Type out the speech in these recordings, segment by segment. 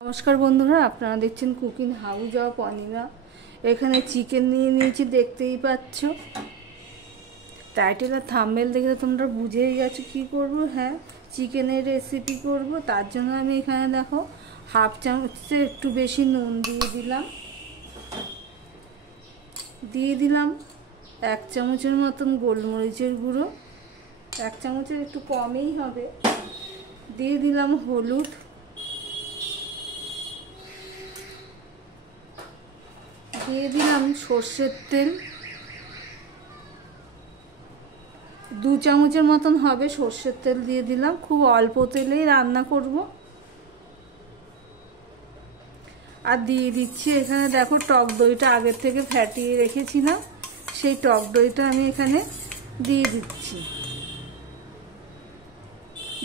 নমস্কার বন্ধুরা, আপনারা দেখছেন কুকিং হাউস অফ অনিমা। এখানে চিকেন নিয়ে নিয়েছি, দেখতেই পাচ্ছ। টাইটেল আর থাম্বনেল দেখে তোমরা বুঝেই গেছো কি করব। হ্যাঁ, চিকেনের রেসিপি করব। তার জন্য আমি এখানে দেখো হাফ চামচের একটু বেশি নুন দিয়ে দিলাম 1 চামচের মতন গোলমরিচের গুঁড়ো, 1 চামচের একটু কমই হবে। দিয়ে দিলাম হলুদ, দিয়ে দিলাম সর্ষের তেল, 2 চামচের মতন হবে সর্ষের তেল দিয়ে দিলাম। খুব অল্প তেলেই রান্না করব। আর দিয়ে দিচ্ছি এখানে দেখো টক দইটা আগের থেকে ফ্যাটিয়ে রেখেছিলাম, সেই টক দইটা আমি এখানে দিয়ে দিচ্ছি।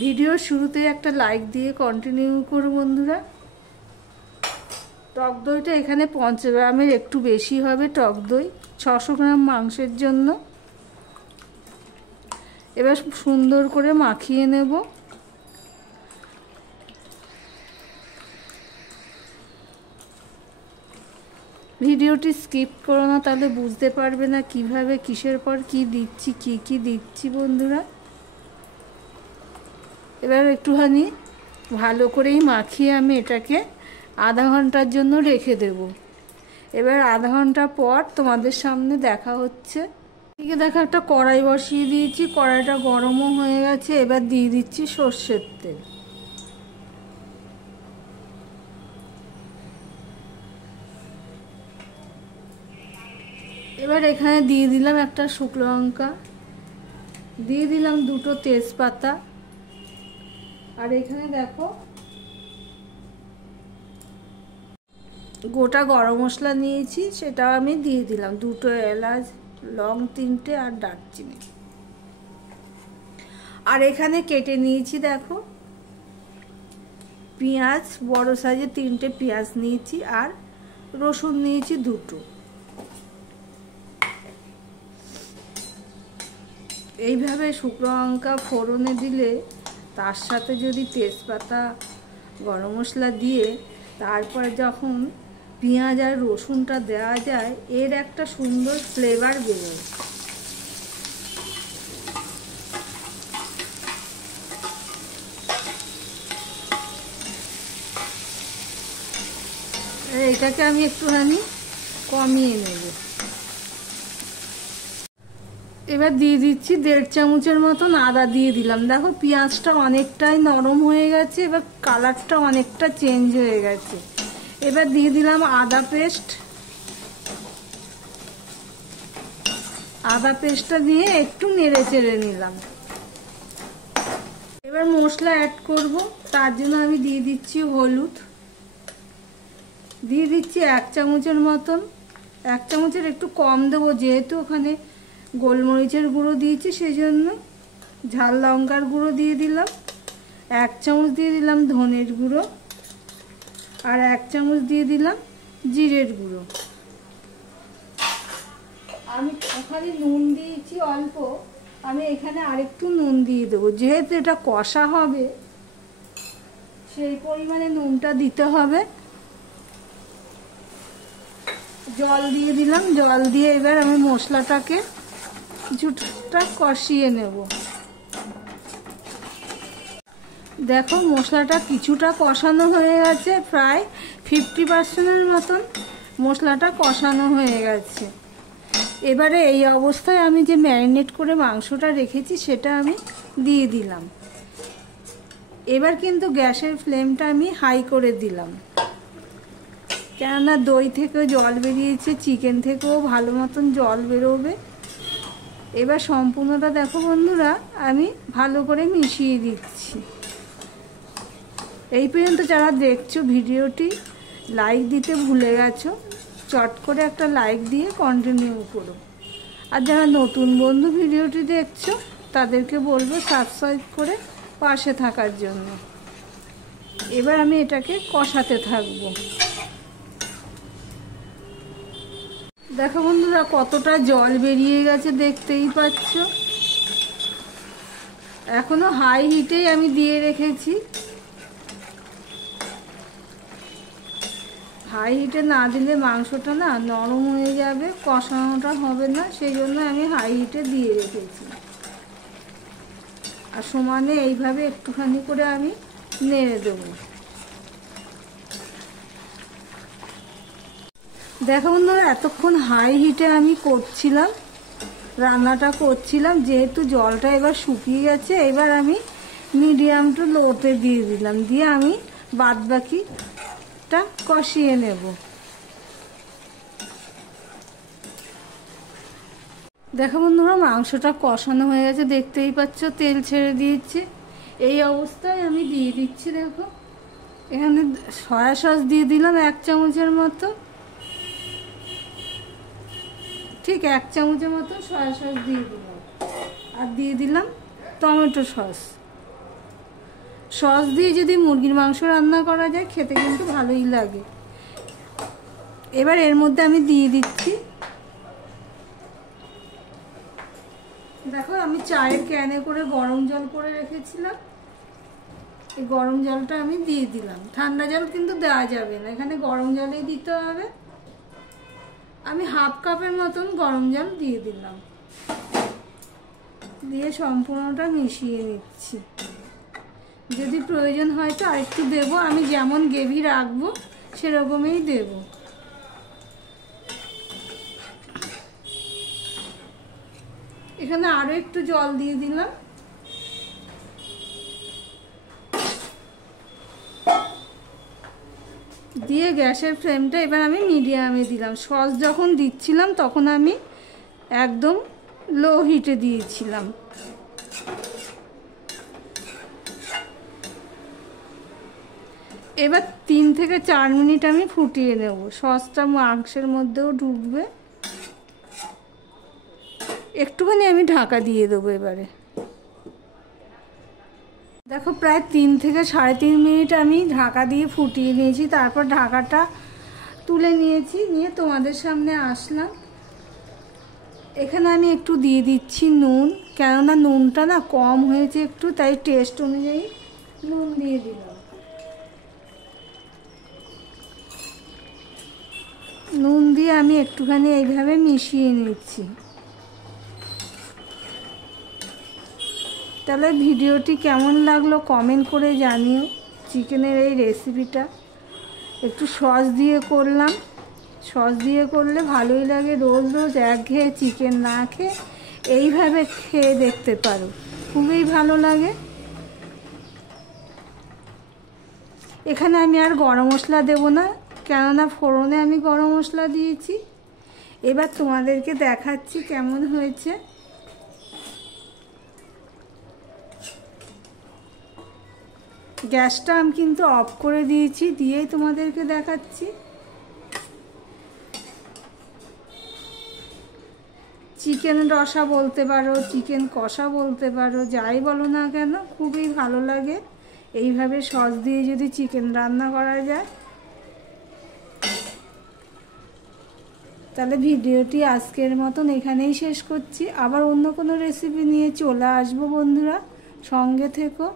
ভিডিওর শুরুতে একটা লাইক দিয়ে কন্টিনিউ করো বন্ধুরা। টক দইটা এখানে 5 গ্রামের একটু বেশি হবে টক দই, 600 গ্রাম মাংসের জন্য। এবার সুন্দর করে মাখিয়ে নেব। ভিডিওটি স্কিপ করো না, তাহলে বুঝতে পারবে না কিভাবে কিসের পর কি দিচ্ছি বন্ধুরা। এবার একটুখানি ভালো করেই মাখিয়ে আমি এটাকে আধা ঘন্টার জন্য রেখে দেব। এবার আধা ঘন্টা পর তোমাদের সামনে দেখা হচ্ছে। এদিকে দেখো একটা কড়াই বসিয়ে দিয়েছি, কড়াইটা গরমও হয়ে গেছে। এবার দিয়ে দিচ্ছি সর্ষের তেল। এবার এখানে দিয়ে দিলাম একটা শুকনো লঙ্কা, দিয়ে দিলাম 2টো তেজপাতা, আর এখানে দেখো গোটা গরম মশলা নিয়েছি, সেটা আমি দিয়ে দিলাম। 2টো এলাচ, লং 3টে, আর দারচিনি। আর এখানে কেটে নিয়েছি দেখো পেঁয়াজ, বড় সাইজে 3টে পেঁয়াজ নিয়েছি, আর রসুন নিয়েছি 2টো। এইভাবে শুকনো লঙ্কা ফোড়নে দিলে, তার সাথে যদি তেজপাতা, গরম মশলা দিয়ে তারপরে যখন পেঁয়াজ আর রসুনটা দেওয়া যায়, এর একটা সুন্দর ফ্লেভার বেরোয়। এটাকে আমি একটুখানি কমিয়ে নেব। এবার দিয়ে দিচ্ছি 1.5 চামচের মতন আদা দিয়ে দিলাম। দেখো পেঁয়াজটা অনেকটাই নরম হয়ে গেছে, এবার কালারটা অনেকটা চেঞ্জ হয়ে গেছে। এবার দিয়ে দিলাম আদা পেস্টটা দিয়ে একটু নেড়ে চেড়ে নিলাম। এবার মশলা অ্যাড করব। তার জন্য আমি দিয়ে দিচ্ছি হলুদ, দিয়ে দিচ্ছি 1 চামচের মতন। 1 চামচের একটু কম দেবো, যেহেতু ওখানে গোলমরিচের গুঁড়ো দিয়েছি সেই জন্য। ঝাল লঙ্কার গুঁড়ো দিয়ে দিলাম, 1 চামচ দিয়ে দিলাম ধনের গুঁড়ো, আর 1 চামচ দিয়ে দিলাম জিরের গুঁড়ো। আমি ওখানে নুন দিয়েছি অল্প, আমি এখানে আরেকটু নুন দিয়ে দেবো। যেহেতু এটা কষা হবে, সেই পরিমাণে নুনটা দিতে হবে। জল দিয়ে দিলাম, জল দিয়ে এবার আমি মশলাটাকে কিছুটা কষিয়ে নেব। দেখো মশলাটা কিছুটা কষানো হয়ে গেছে, প্রায় 50%-এর মতন মশলাটা কষানো হয়ে গেছে। এবারে এই অবস্থায় আমি যে ম্যারিনেট করে মাংসটা রেখেছি সেটা আমি দিয়ে দিলাম। এবার কিন্তু গ্যাসের ফ্লেমটা আমি হাই করে দিলাম, কেননা দই থেকেও জল বেরিয়েছে, চিকেন থেকেও ভালো মতন জল বেরোবে। এবার সম্পূর্ণটা দেখো বন্ধুরা আমি ভালো করে মিশিয়ে দিচ্ছি। এই পর্যন্ত যারা দেখছো ভিডিওটি, লাইক দিতে ভুলে গেছো, চট করে একটা লাইক দিয়ে কন্টিনিউ করো। আর যারা নতুন বন্ধু ভিডিওটি দেখছো, তাদেরকে বলবো সাবস্ক্রাইব করে পাশে থাকার জন্য। এবার আমি এটাকে কষাতে থাকবো। দেখো বন্ধুরা কতটা জল বেরিয়ে গেছে, দেখতেই পাচ্ছ। এখনো হাই হিটেই আমি দিয়ে রেখেছি। হাই হিটে না দিলে মাংসটা না নরম হয়ে যাবে, কষানোটা হবে না, সেই জন্য আমি হাই হিটে দিয়ে রেখেছি। আর সমানে এইভাবে একটুখানি করে আমি নেড়ে দেবো। দেখো বন্ধুরা, এতক্ষণ হাই হিটে আমি করছিলাম, রান্নাটা করছিলাম, যেহেতু জলটা এবার শুকিয়ে গেছে, এবার আমি মিডিয়াম টু লোতে দিয়ে দিলাম, দিয়ে আমি বাদবাকিটা কষিয়ে নেব। দেখো বন্ধুরা, মাংসটা কষানো হয়ে গেছে, দেখতেই পাচ্ছ তেল ছেড়ে দিয়েছে। এই অবস্থায় আমি দিয়ে দিচ্ছি, দেখো এখানে সয়া সস দিয়ে দিলাম 1 চামচের মতো, ঠিক 1 চামচের মতো সয়া সস দিয়ে দিলাম। আর দিয়ে দিলাম টমেটো সস। সস দিয়ে যদি মুরগির মাংস রান্না করা যায়, খেতে কিন্তু ভালোই লাগে। এবার এর মধ্যে আমি দিয়ে দিচ্ছি, দেখো আমি চায়ের ক্যানে করে গরম জল করে রেখেছিলাম, এই গরম জলটা আমি দিয়ে দিলাম। ঠান্ডা জল কিন্তু দেওয়া যাবে না, এখানে গরম জলেই দিতে হবে। আমি 1/2 কাপের মতন গরম জল দিয়ে দিলাম, দিয়ে সম্পূর্ণটা মিশিয়ে নিচ্ছি। যদি প্রয়োজন হয় তো আরেকটু দেবো, আমি যেমন গ্রেভি রাখবো সেরকমই দেব। এখানে আরো একটু জল দিয়ে দিলাম। দিয়ে গ্যাসের ফ্লেমটা এবার আমি মিডিয়ামে দিলাম। সস যখন দিচ্ছিলাম তখন আমি একদম লো হিটে দিয়েছিলাম। এবার 3 থেকে 4 মিনিট আমি ফুটিয়ে নেব, সসটা মাংসের মধ্যেও ঢুকবে। একটুখানি আমি ঢাকা দিয়ে দেবো এবারে। দেখো প্রায় 3 থেকে 3.5 মিনিট আমি ঢাকা দিয়ে ফুটিয়ে নিয়েছি, তারপর ঢাকাটা তুলে নিয়েছি, নিয়ে তোমাদের সামনে আসলাম। এখানে আমি একটু দিয়ে দিচ্ছি নুন, কেননা নুনটা না কম হয়েছে একটু, তাই টেস্ট অনুযায়ী নুন দিয়ে দিলাম। নুন দিয়ে আমি একটুখানি এইভাবে মিশিয়ে নিচ্ছি। তাহলে ভিডিওটি কেমন লাগলো কমেন্ট করে জানিও। চিকেনের এই রেসিপিটা একটু সস দিয়ে করলাম, সস দিয়ে করলে ভালোই লাগে। রোজ রোজ একঘেয়ে চিকেন না খেয়ে এইভাবে খেয়ে দেখতে পারো, খুবই ভালো লাগে। এখানে আমি আর গরম মশলা দেব না, কেননা ফোড়নে আমি গরম মশলা দিয়েছি। এবার তোমাদেরকে দেখাচ্ছি কেমন হয়েছে। গ্যাসটা আমি কিন্তু অফ করে দিয়েছি, দিয়েই তোমাদেরকে দেখাচ্ছি। চিকেন রসা বলতে পারো, চিকেন কষা বলতে পারো, যাই বলো না কেন, খুবই ভালো লাগে এইভাবে সস দিয়ে যদি চিকেন রান্না করা যায়। তাহলে ভিডিওটি আজকের মতন এখানেই শেষ করছি। আবার অন্য কোনো রেসিপি নিয়ে চলে আসবো বন্ধুরা, সঙ্গে থেকো।